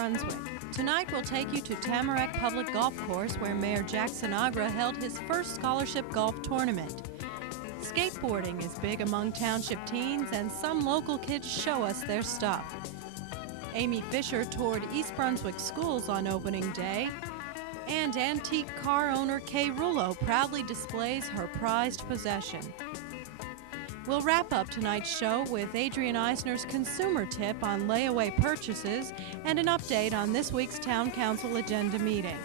Brunswick. Tonight we'll take you to Tamarack Public Golf Course, where Mayor Jack Sinagra held his first scholarship golf tournament. Skateboarding is big among township teens, and some local kids show us their stuff. Amy Fisher toured East Brunswick schools on opening day, and antique car owner Kay Rullo proudly displays her prized possession. We'll wrap up tonight's show with Adrian Eisner's consumer tip on layaway purchases and an update on this week's Town Council agenda meeting.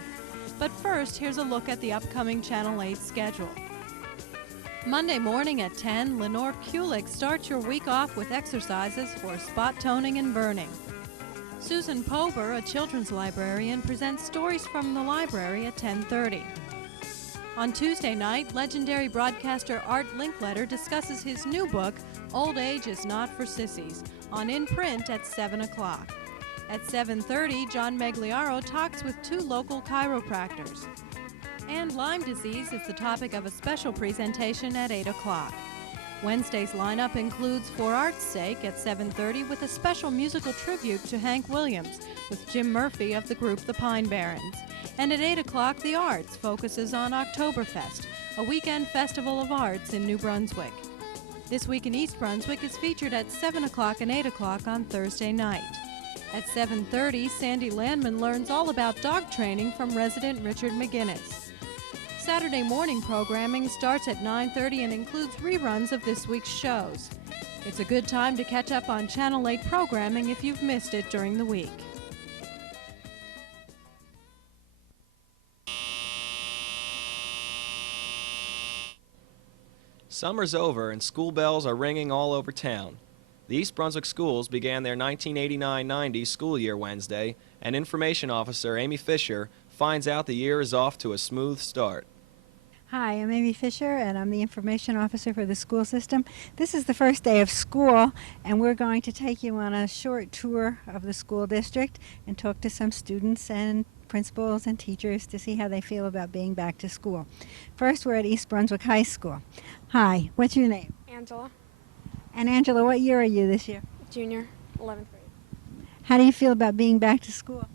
But first, here's a look at the upcoming Channel 8 schedule. Monday morning at 10, Lenore Kulik starts your week off with exercises for spot toning and burning. Susan Pober, a children's librarian, presents stories from the library at 10:30. On Tuesday night, legendary broadcaster Art Linkletter discusses his new book, Old Age is Not for Sissies, on In Print at 7 o'clock. At 7:30, John Megliaro talks with two local chiropractors. And Lyme disease is the topic of a special presentation at 8 o'clock. Wednesday's lineup includes For Art's Sake at 7:30 with a special musical tribute to Hank Williams with Jim Murphy of the group The Pine Barrens. And at 8 o'clock, The Arts focuses on Oktoberfest, a weekend festival of arts in New Brunswick. This Week in East Brunswick is featured at 7 o'clock and 8 o'clock on Thursday night. At 7:30, Sandy Landman learns all about dog training from resident Richard McGinnis. Saturday morning programming starts at 9:30 and includes reruns of this week's shows. It's a good time to catch up on Channel 8 programming if you've missed it during the week. Summer's over and school bells are ringing all over town. The East Brunswick schools began their 1989-90 school year Wednesday, and Information Officer Amy Fisher finds out the year is off to a smooth start. Hi, I'm Amy Fisher, and I'm the Information Officer for the school system. This is the first day of school, and we're going to take you on a short tour of the school district and talk to some students and principals and teachers to see how they feel about being back to school. First, we're at East Brunswick High School. Hi, what's your name? Angela. And Angela, what year are you this year? Junior, 11th grade. How do you feel about being back to school?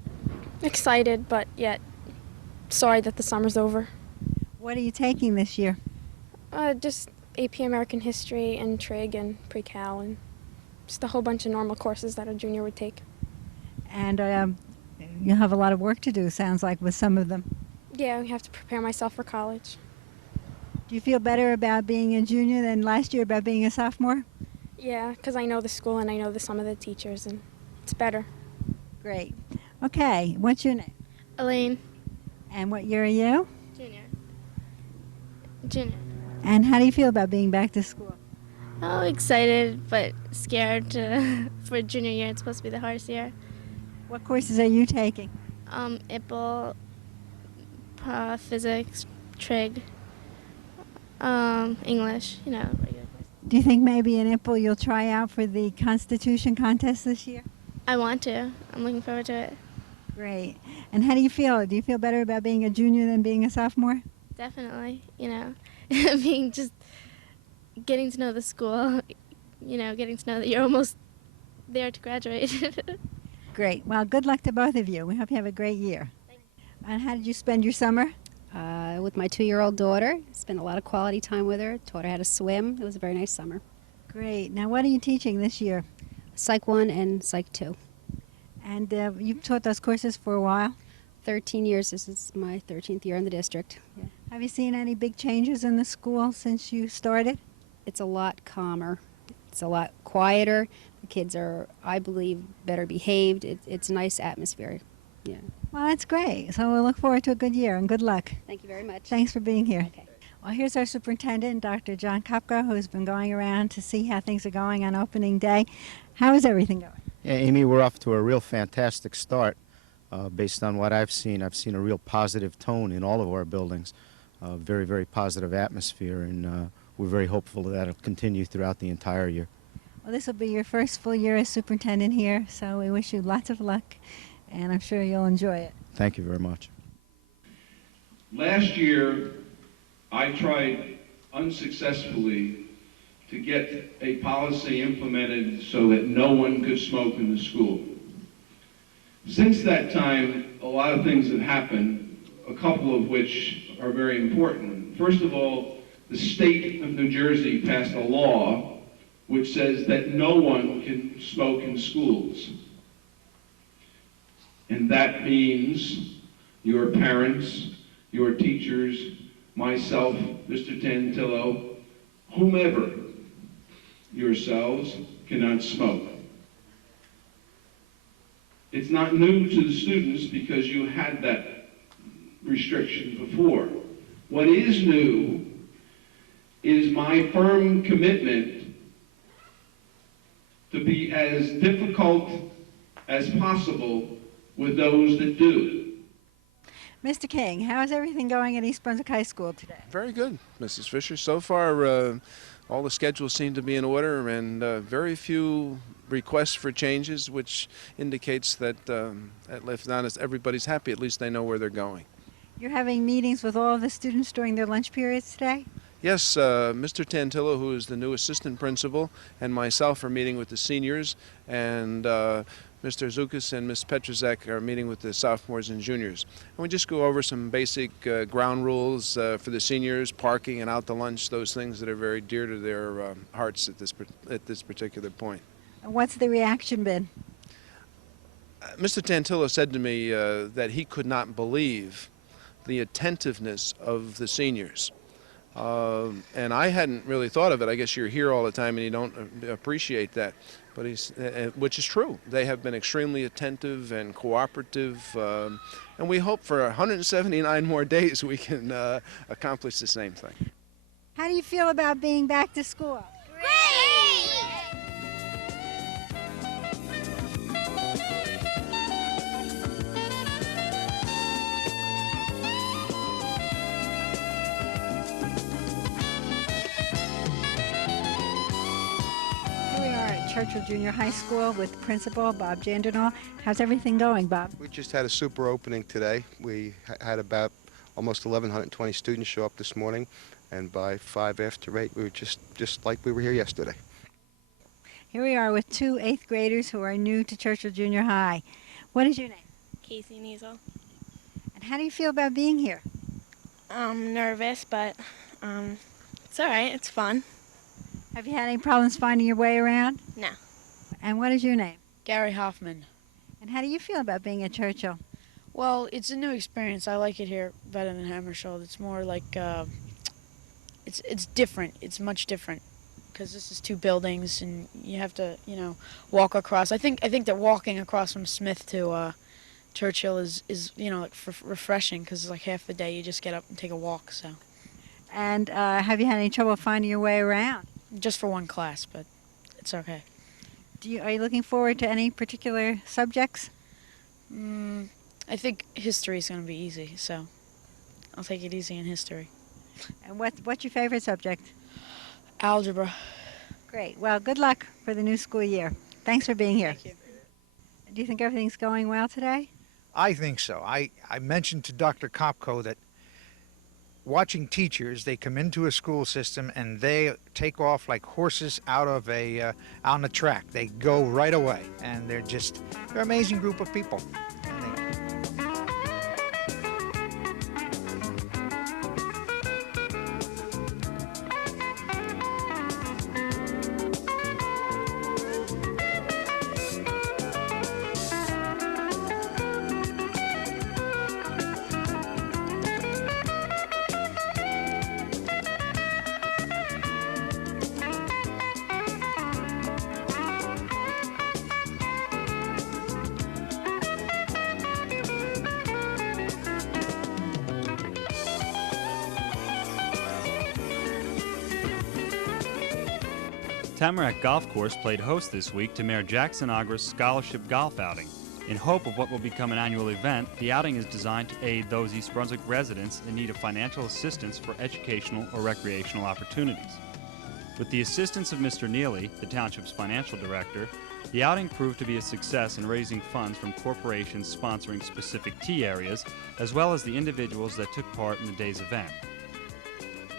Excited, but yet sorry that the summer's over. What are you taking this year? Just AP American History and Trig and Pre-Cal and just a whole bunch of normal courses that a junior would take. And you'll have a lot of work to do, sounds like, with some of them. Yeah, I have to prepare myself for college. Do you feel better about being a junior than last year about being a sophomore? Yeah, because I know the school and I know some of the teachers, and it's better. Great. Okay, what's your name? Elaine. And what year are you? Junior. And how do you feel about being back to school? Oh, excited, but scared for junior year. It's supposed to be the hardest year. What courses are you taking? IPL, physics, trig, English, regular courses. Do you think maybe in IPL you'll try out for the Constitution contest this year? I want to. I'm looking forward to it. Great. And how do you feel? Do you feel better about being a junior than being a sophomore? Definitely, being just getting to know the school, getting to know that you're almost there to graduate. Great. Well, good luck to both of you. We hope you have a great year. And how did you spend your summer? With my 2-year-old daughter. Spent a lot of quality time with her. Taught her how to swim. It was a very nice summer. Great. Now, what are you teaching this year? Psych 1 and Psych 2. And you've taught those courses for a while? 13 years. This is my 13th year in the district. Yeah. Have you seen any big changes in the school since you started? It's a lot calmer. It's a lot quieter. The kids are, I believe, better behaved. It's a nice atmosphere. Yeah. Well, that's great. So we'll look forward to a good year and good luck. Thank you very much. Thanks for being here. Okay. Well, here's our superintendent, Dr. John Kopka, who's been going around to see how things are going on opening day. How is everything going? Yeah, Amy, we're off to a real fantastic start. Based on what I've seen a real positive tone in all of our buildings. Very, very positive atmosphere, and we're very hopeful that it'll continue throughout the entire year. Well, this will be your first full year as superintendent here, so we wish you lots of luck, and I'm sure you'll enjoy it. Thank you very much. Last year, I tried unsuccessfully to get a policy implemented so that no one could smoke in the school. Since that time, a lot of things have happened, a couple of which are very important. First of all, the state of New Jersey passed a law which says that no one can smoke in schools. And that means your parents, your teachers, myself, Mr. Tantillo, whomever, yourselves, cannot smoke. It's not new to the students because you had that restriction before. What is new is my firm commitment to be as difficult as possible with those that do. Mr. King, how is everything going at East Brunswick High School today? Very good, Mrs. Fisher. So far, all the schedules seem to be in order, and very few requests for changes, which indicates that if not as everybody's happy, at least they know where they're going. You're having meetings with all of the students during their lunch periods today? Yes, Mr. Tantillo, who is the new assistant principal, and myself are meeting with the seniors, and Mr. Zukas and Ms. Petrozek are meeting with the sophomores and juniors. And we just go over some basic ground rules for the seniors, parking and out to lunch, those things that are very dear to their hearts at this particular point. And what's the reaction been? Mr. Tantillo said to me that he could not believe the attentiveness of the seniors. And I hadn't really thought of it. I guess you're here all the time and you don't appreciate that. But which is true. They have been extremely attentive and cooperative. And we hope for 179 more days we can accomplish the same thing. How do you feel about being back to school? Churchill Junior High School with Principal Bob Jandernal. How's everything going, Bob? We just had a super opening today. We had about almost 1,120 students show up this morning, and by 5 after 8, we were just like we were here yesterday. Here we are with two 8th graders who are new to Churchill Junior High. What is your name? Casey Niesel. And how do you feel about being here? I'm nervous, but it's all right. It's fun. Have you had any problems finding your way around? No. And what is your name? Gary Hoffman. And how do you feel about being at Churchill? Well, it's a new experience. I like it here better than Hammersholt. It's more like it's different. It's much different because this is two buildings, and you have to, walk across. I think that walking across from Smith to Churchill is like refreshing because like half the day you just get up and take a walk. So. And have you had any trouble finding your way around? Just for one class, but it's okay. Are you looking forward to any particular subjects? I think history is going to be easy, so I'll take it easy in history. And what's your favorite subject? Algebra. Great. Well, good luck for the new school year. Thanks for being here. Thank you. Do you think everything's going well today? I think so. I mentioned to Dr. Kopko that watching teachers, they come into a school system and they take off like horses out of on the track. They go right away, and they're an amazing group of people. Tamarack Golf Course played host this week to Mayor Jackson Agra's scholarship golf outing. In hope of what will become an annual event, the outing is designed to aid those East Brunswick residents in need of financial assistance for educational or recreational opportunities. With the assistance of Mr. Neely, the township's financial director, the outing proved to be a success in raising funds from corporations sponsoring specific tee areas, as well as the individuals that took part in the day's event.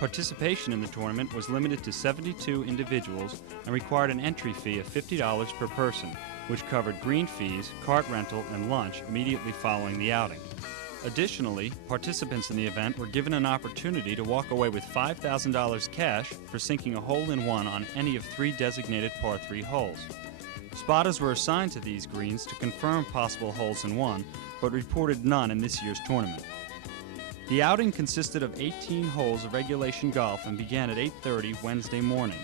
Participation in the tournament was limited to 72 individuals and required an entry fee of $50 per person, which covered green fees, cart rental, and lunch immediately following the outing. Additionally, participants in the event were given an opportunity to walk away with $5,000 cash for sinking a hole-in-one on any of 3 designated par 3 holes. Spotters were assigned to these greens to confirm possible holes-in-one, but reported none in this year's tournament. The outing consisted of 18 holes of regulation golf and began at 8:30 Wednesday morning.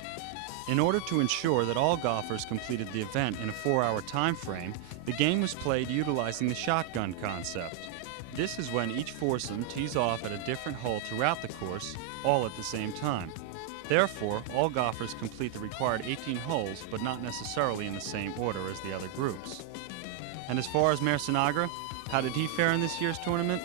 In order to ensure that all golfers completed the event in a 4-hour time frame, the game was played utilizing the shotgun concept. This is when each foursome tees off at a different hole throughout the course, all at the same time. Therefore, all golfers complete the required 18 holes, but not necessarily in the same order as the other groups. And as far as Mayor Sinagra, how did he fare in this year's tournament?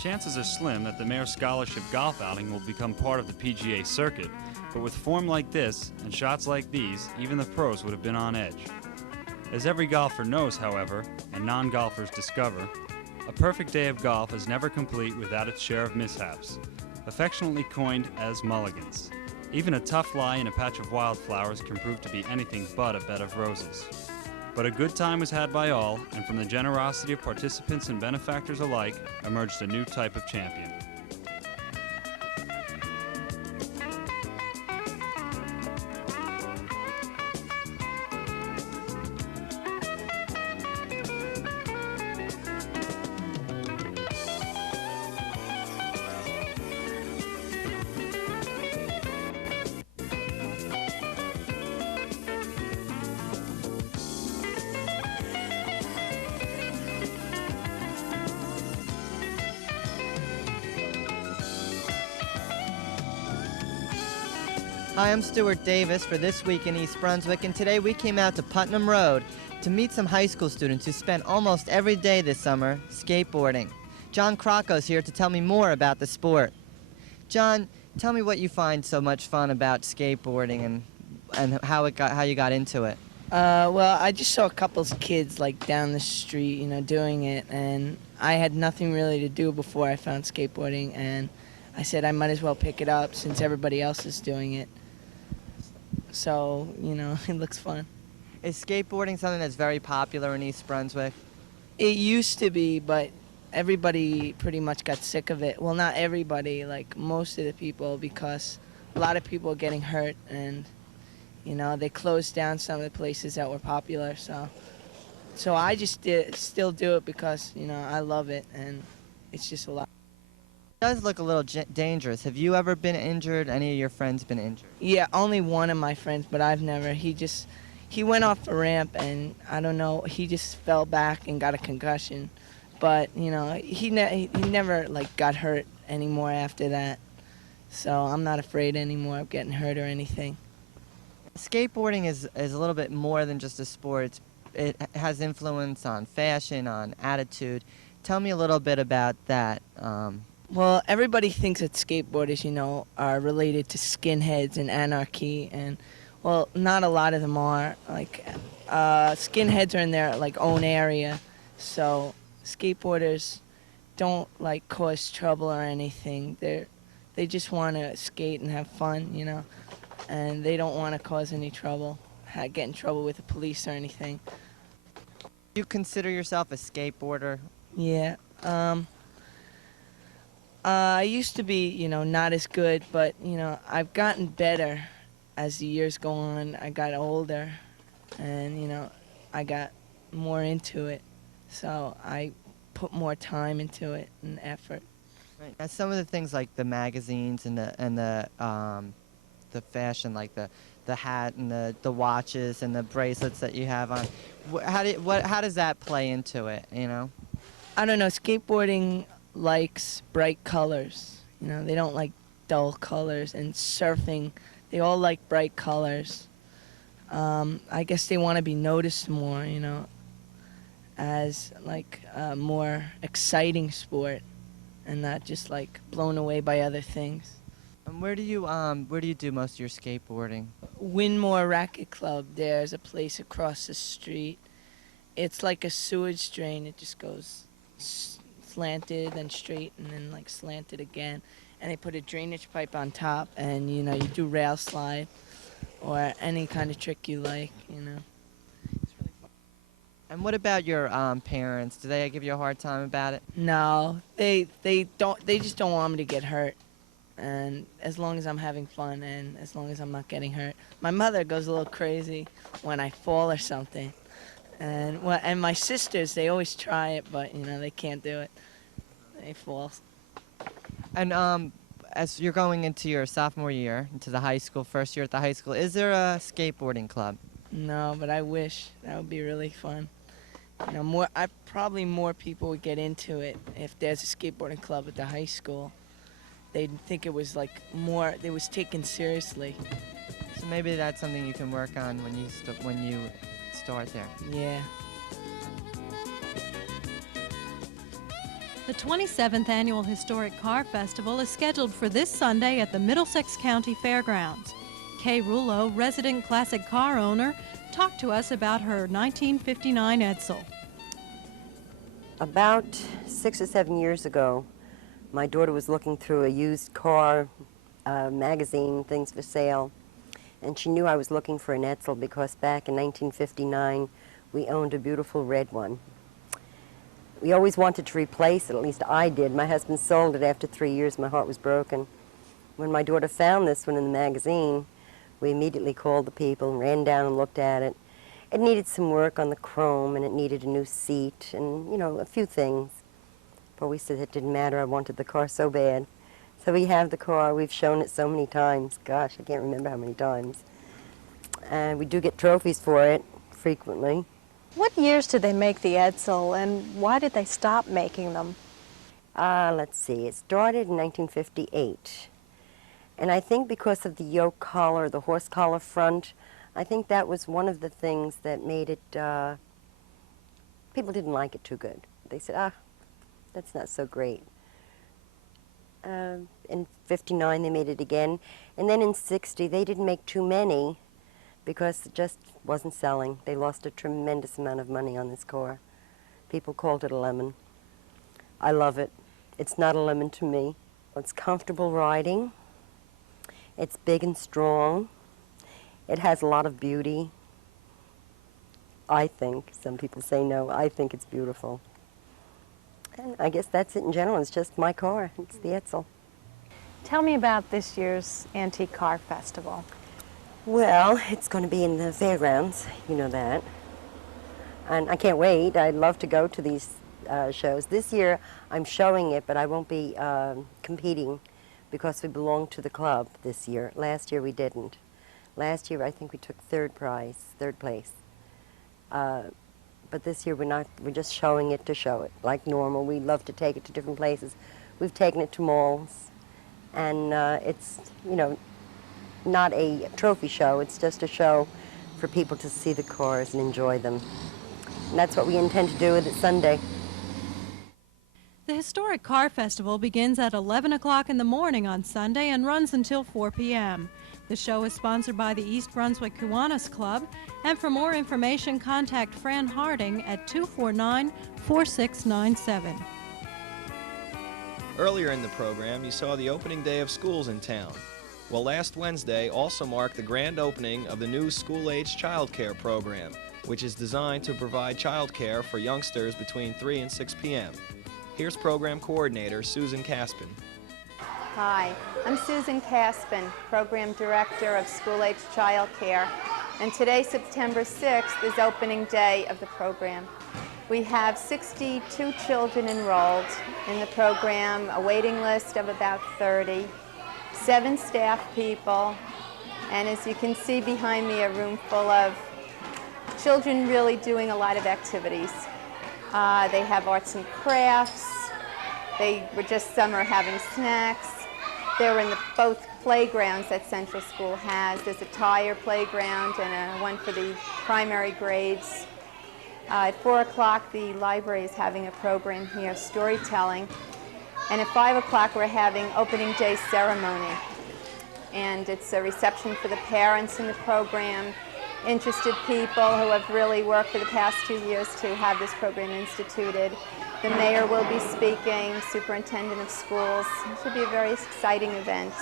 Chances are slim that the Mayor's Scholarship Golf outing will become part of the PGA circuit, but with form like this and shots like these, even the pros would have been on edge. As every golfer knows, however, and non-golfers discover, a perfect day of golf is never complete without its share of mishaps, affectionately coined as mulligans. Even a tough lie in a patch of wildflowers can prove to be anything but a bed of roses. But a good time was had by all, and from the generosity of participants and benefactors alike emerged a new type of champion. Hi, I'm Stuart Davis for This Week in East Brunswick, and today we came out to Putnam Road to meet some high school students who spent almost every day this summer skateboarding. John Crocco's here to tell me more about the sport. John, tell me what you find so much fun about skateboarding and how you got into it. Well, I just saw a couple of kids like down the street, doing it, and I had nothing really to do before I found skateboarding, and I said I might as well pick it up since everybody else is doing it. So, it looks fun. Is skateboarding something that's very popular in East Brunswick? It used to be, but everybody pretty much got sick of it. Well, not everybody, like most of the people, because a lot of people are getting hurt, and, they closed down some of the places that were popular. So I just still do it because, I love it, and it's just a lot. It does look a little dangerous. Have you ever been injured? Any of your friends been injured? Yeah, only one of my friends, but I've never. He went off the ramp, and I don't know, he just fell back and got a concussion. But, he never, got hurt anymore after that. So I'm not afraid anymore of getting hurt or anything. Skateboarding is a little bit more than just a sport. It has influence on fashion, on attitude. Tell me a little bit about that. Well, everybody thinks that skateboarders, are related to skinheads and anarchy, and, well, not a lot of them are. Skinheads are in their, own area, so skateboarders don't, cause trouble or anything. They just want to skate and have fun, and they don't want to cause any trouble, get in trouble with the police or anything. Do you consider yourself a skateboarder? Yeah. I used to be, not as good, but, I've gotten better as the years go on. I got older, and, I got more into it. So I put more time into it and effort. Right. Now, some of the things like the magazines and the fashion, like the hat and the watches and the bracelets that you have on, how does that play into it? I don't know. Skateboarding likes bright colors. They don't like dull colors. And surfing, they all like bright colors. I guess they want to be noticed more, as a more exciting sport and not just blown away by other things. And where do you do most of your skateboarding? Winmore Racket Club. There's a place across the street. It's like a sewage drain. It just goes slanted, then straight, and then like slanted again. And they put a drainage pipe on top, and you do rail slide or any kind of trick you like. And what about your parents? Do they give you a hard time about it? No, they don't. They just don't want me to get hurt. And as long as I'm having fun and as long as I'm not getting hurt. My mother goes a little crazy when I fall or something. And my sisters, they always try it, but they can't do it. They fall. And as you're going into your sophomore year, into the high school, first year at the high school, is there a skateboarding club? No, but I wish. That would be really fun. Probably more people would get into it if there's a skateboarding club at the high school. They'd think it was it was taken seriously. So maybe that's something you can work on when you start there. Yeah. The 27th Annual Historic Car Festival is scheduled for this Sunday at the Middlesex County Fairgrounds. Kay Rullo, resident classic car owner, talked to us about her 1959 Edsel. About 6 or 7 years ago, my daughter was looking through a used car magazine, things for sale, and she knew I was looking for an Edsel because back in 1959 we owned a beautiful red one. We always wanted to replace it, at least I did. My husband sold it after 3 years. My heart was broken. When my daughter found this one in the magazine, we immediately called the people and ran down and looked at it. It needed some work on the chrome, and it needed a new seat and, a few things. But we said it didn't matter. I wanted the car so bad. So we have the car. We've shown it so many times. Gosh, I can't remember how many times. And we do get trophies for it frequently. What years did they make the Edsel, and why did they stop making them? Let's see. It started in 1958. And I think because of the yoke collar, the horse collar front, I think that was one of the things that made it, people didn't like it too good. They said, that's not so great. In 59 they made it again. And then in 60 they didn't make too many because it just wasn't selling. They lost a tremendous amount of money on this car. People called it a lemon. I love it. It's not a lemon to me. It's comfortable riding. It's big and strong. It has a lot of beauty. I think. Some people say no. I think it's beautiful. And I guess that's it in general. It's just my car. It's the Edsel. Tell me about this year's Antique Car Festival. Well, it's going to be in the fairgrounds. You know that. And I can't wait. I'd love to go to these shows. This year I'm showing it, but I won't be competing because we belong to the club this year. Last year we didn't. Last year I think we took third place. But this year we're just showing it to show it, like normal. We love to take it to different places. We've taken it to malls, and it's, not a trophy show. It's just a show for people to see the cars and enjoy them. And that's what we intend to do with it Sunday. The Historic Car Festival begins at 11 o'clock in the morning on Sunday and runs until 4 p.m. The show is sponsored by the East Brunswick Kiwanis Club, and for more information, contact Fran Harding at 249-4697. Earlier in the program, you saw the opening day of schools in town. Well, last Wednesday also marked the grand opening of the new school-age child care program, which is designed to provide child care for youngsters between 3 and 6 p.m. Here's program coordinator Susan Caspin. Hi, I'm Susan Caspin, Program Director of School-Age Child Care, and today, September 6th, is opening day of the program. We have 62 children enrolled in the program, a waiting list of about 30, 7 staff people, and as you can see behind me, a room full of children really doing a lot of activities. They have arts and crafts. They were just summer having snacks. They're in both playgrounds that Central School has. There's a tire playground and one for the primary grades. At 4 o'clock, the library is having a program here, storytelling. And at 5 o'clock, we're having opening day ceremony. and it's a reception for the parents in the program, interested people who have really worked for the past 2 years to have this program instituted. The mayor will be speaking, superintendent of schools. It should be a very exciting event.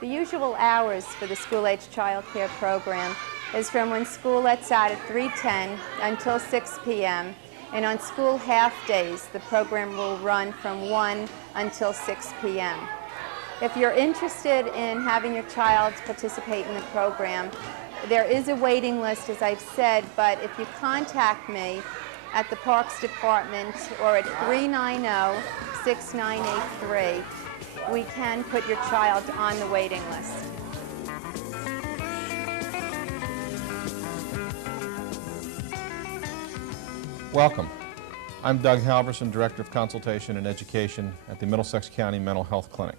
The usual hours for the school-age child care program is from when school lets out at 3:10 until 6 p.m. And on school half-days, the program will run from 1 until 6 p.m. If you're interested in having your child participate in the program, there is a waiting list, as I've said, but if you contact me at the Parks Department or at 390-6983, we can put your child on the waiting list. Welcome. I'm Doug Halverson, Director of Consultation and Education at the Middlesex County Mental Health Clinic.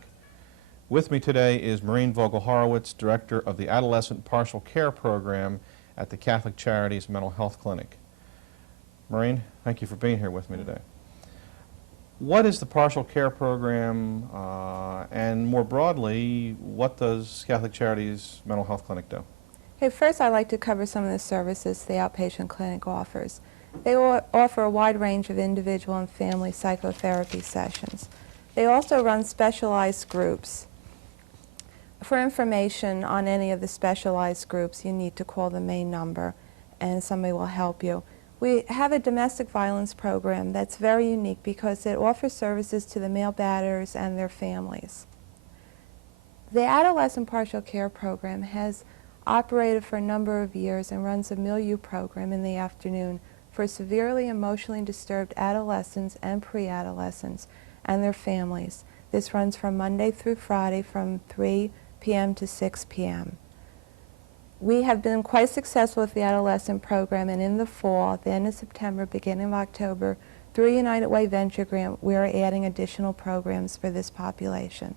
With me today is Maureen Vogalttorowitz, Director of the Adolescent Partial Care Program at the Catholic Charities Mental Health Clinic. Maureen, thank you for being here with me today. What is the Partial Care Program, and more broadly, what does Catholic Charities Mental Health Clinic do? Okay, first I'd like to cover some of the services the outpatient clinic offers. They offer a wide range of individual and family psychotherapy sessions. They also run specialized groups. For information on any of the specialized groups, you need to call the main number and somebody will help you. We have a domestic violence program that's very unique because it offers services to the male batterers and their families. The Adolescent Partial Care Program has operated for a number of years and runs a milieu program in the afternoon for severely emotionally disturbed adolescents and pre-adolescents and their families. This runs from Monday through Friday from 3 p.m. to 6 p.m. We have been quite successful with the adolescent program, and in the fall, the end of September, beginning of October, through a United Way Venture Grant, we are adding additional programs for this population.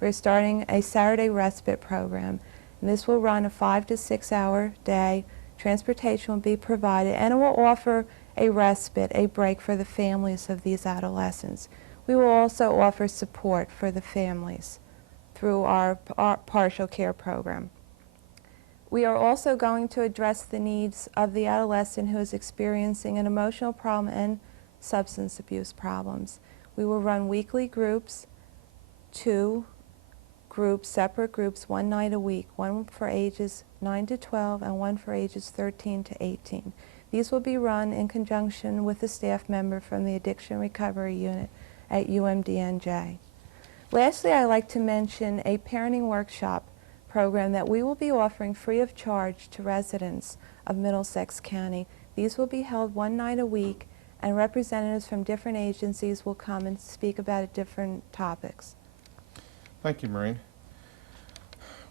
We're starting a Saturday respite program, and this will run a 5 to 6 hour day. Transportation will be provided, and it will offer a respite, a break for the families of these adolescents. We will also offer support for the families through our partial care program. We are also going to address the needs of the adolescent who is experiencing an emotional problem and substance abuse problems. We will run weekly groups, 2 groups, separate groups, 1 night a week, one for ages 9 to 12 and one for ages 13 to 18. These will be run in conjunction with a staff member from the Addiction Recovery Unit at UMDNJ. Lastly, I'd like to mention a parenting workshop program that we will be offering free of charge to residents of Middlesex County. These will be held 1 night a week, and representatives from different agencies will come and speak about different topics. Thank you, Maureen.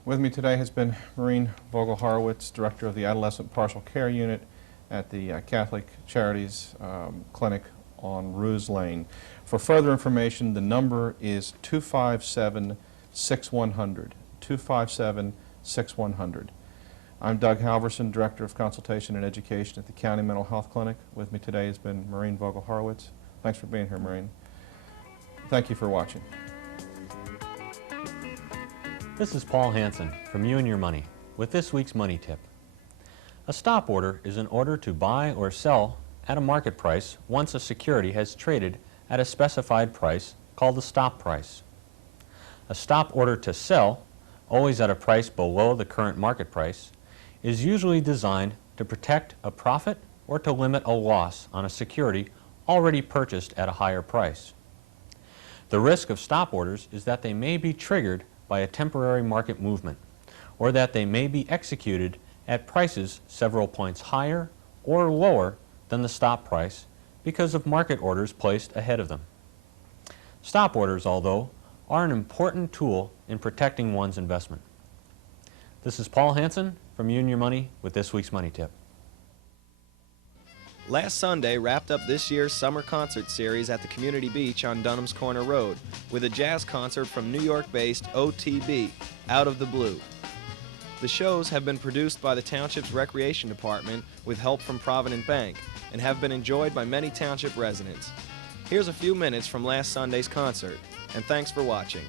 With me today has been Maureen Vogalttorowitz, Director of the Adolescent Partial Care Unit at the Catholic Charities Clinic on Ruse Lane. For further information, the number is 257-6100, 257-6100. I'm Doug Halverson, Director of Consultation and Education at the County Mental Health Clinic. With me today has been Maureen Vogalttorowitz. Thanks for being here, Maureen. Thank you for watching. This is Paul Hansen from You and Your Money with this week's Money Tip. A stop order is an order to buy or sell at a market price once a security has traded at a specified price called the stop price. A stop order to sell, always at a price below the current market price, is usually designed to protect a profit or to limit a loss on a security already purchased at a higher price. The risk of stop orders is that they may be triggered by a temporary market movement, or that they may be executed at prices several points higher or lower than the stop price because of market orders placed ahead of them. Stop orders, although, are an important tool in protecting one's investment. This is Paul Hansen from You and Your Money with this week's Money Tip. Last Sunday wrapped up this year's summer concert series at the Community Beach on Dunham's Corner Road with a jazz concert from New York-based OTB, Out of the Blue. The shows have been produced by the Township's Recreation Department with help from Provident Bank and have been enjoyed by many Township residents. Here's a few minutes from last Sunday's concert, and thanks for watching.